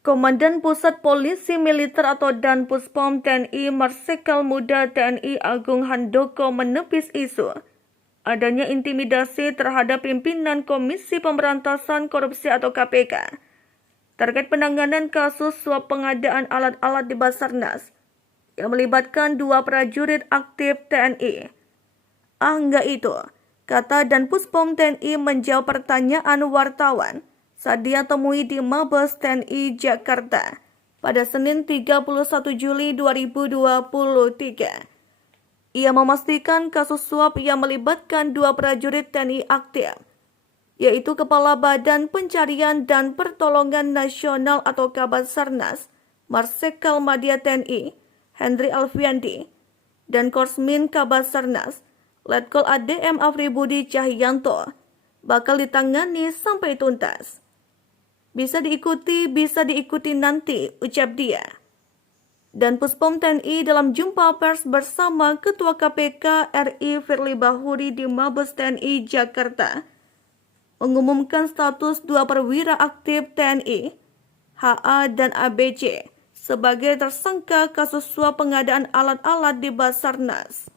Komandan Pusat Polisi Militer atau Danpuspom TNI Marsikal Muda TNI Agung Handoko menepis isu adanya intimidasi terhadap pimpinan Komisi Pemberantasan Korupsi atau KPK terkait penanganan kasus suap pengadaan alat-alat di Basarnas yang melibatkan 2 prajurit aktif TNI. Enggak itu, kata Danpuspom TNI menjawab pertanyaan wartawan saat dia temui di Mabes TNI Jakarta pada Senin 31 Juli 2023. Ia memastikan kasus suap yang melibatkan 2 prajurit TNI aktif, yaitu Kepala Badan Pencarian dan Pertolongan Nasional atau Kabasarnas, Marsikal Madya TNI, Hendri Alfiandi, dan Korsmin Kabasarnas, Letkol ADM Afri Budi Cahyanto, bakal ditangani sampai tuntas. Bisa diikuti nanti, ucap dia. Danpuspom TNI dalam jumpa pers bersama Ketua KPK RI Firly Bahuri di Mabes TNI Jakarta mengumumkan status 2 perwira aktif TNI, HA dan ABC, sebagai tersangka kasus suap pengadaan alat-alat di Basarnas.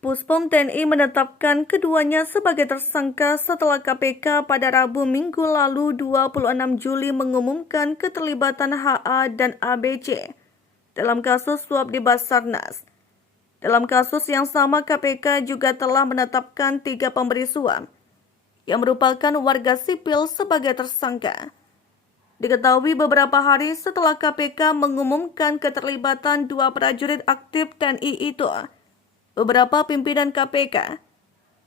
Puspom TNI menetapkan keduanya sebagai tersangka setelah KPK pada Rabu minggu lalu 26 Juli mengumumkan keterlibatan HA dan ABC dalam kasus suap di Basarnas. Dalam kasus yang sama, KPK juga telah menetapkan 3 pemberi suap yang merupakan warga sipil sebagai tersangka. Diketahui beberapa hari setelah KPK mengumumkan keterlibatan 2 prajurit aktif TNI itu, beberapa pimpinan KPK,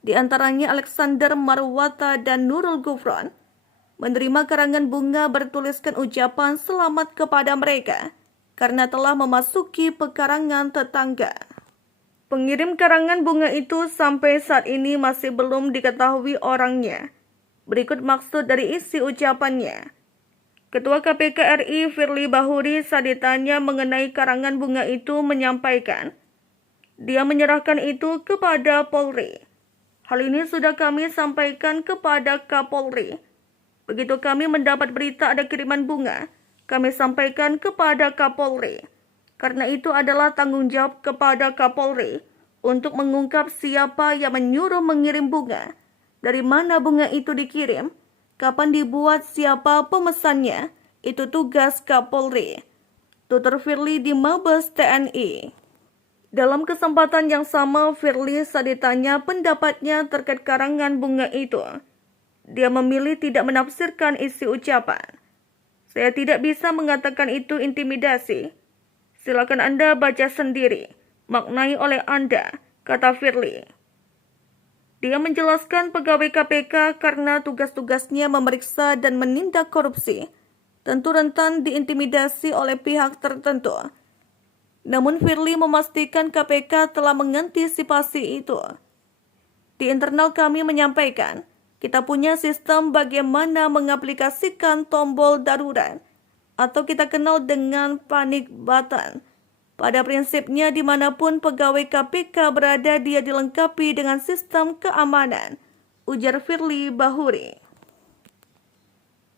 di antaranya Alexander Marwata dan Nurul Gufron, menerima karangan bunga bertuliskan ucapan selamat kepada mereka karena telah memasuki pekarangan tetangga. Pengirim karangan bunga itu sampai saat ini masih belum diketahui orangnya. Berikut maksud dari isi ucapannya. Ketua KPK RI Firly Bahuri saat ditanya mengenai karangan bunga itu menyampaikan, dia menyerahkan itu kepada Polri. Hal ini sudah kami sampaikan kepada Kapolri. Begitu kami mendapat berita ada kiriman bunga, kami sampaikan kepada Kapolri. Karena itu adalah tanggung jawab kepada Kapolri untuk mengungkap siapa yang menyuruh mengirim bunga, dari mana bunga itu dikirim, kapan dibuat, siapa pemesannya, itu tugas Kapolri. Tutur Firly di Mabes TNI. Dalam kesempatan yang sama, Firly saat ditanya pendapatnya terkait karangan bunga itu, dia memilih tidak menafsirkan isi ucapan. Saya tidak bisa mengatakan itu intimidasi. Silakan Anda baca sendiri, maknai oleh Anda, kata Firly. Dia menjelaskan pegawai KPK karena tugas-tugasnya memeriksa dan menindak korupsi, tentu rentan diintimidasi oleh pihak tertentu. Namun Firly memastikan KPK telah mengantisipasi itu. Di internal kami menyampaikan, kita punya sistem bagaimana mengaplikasikan tombol darurat atau kita kenal dengan panic button. Pada prinsipnya dimanapun pegawai KPK berada dia dilengkapi dengan sistem keamanan, ujar Firly Bahuri.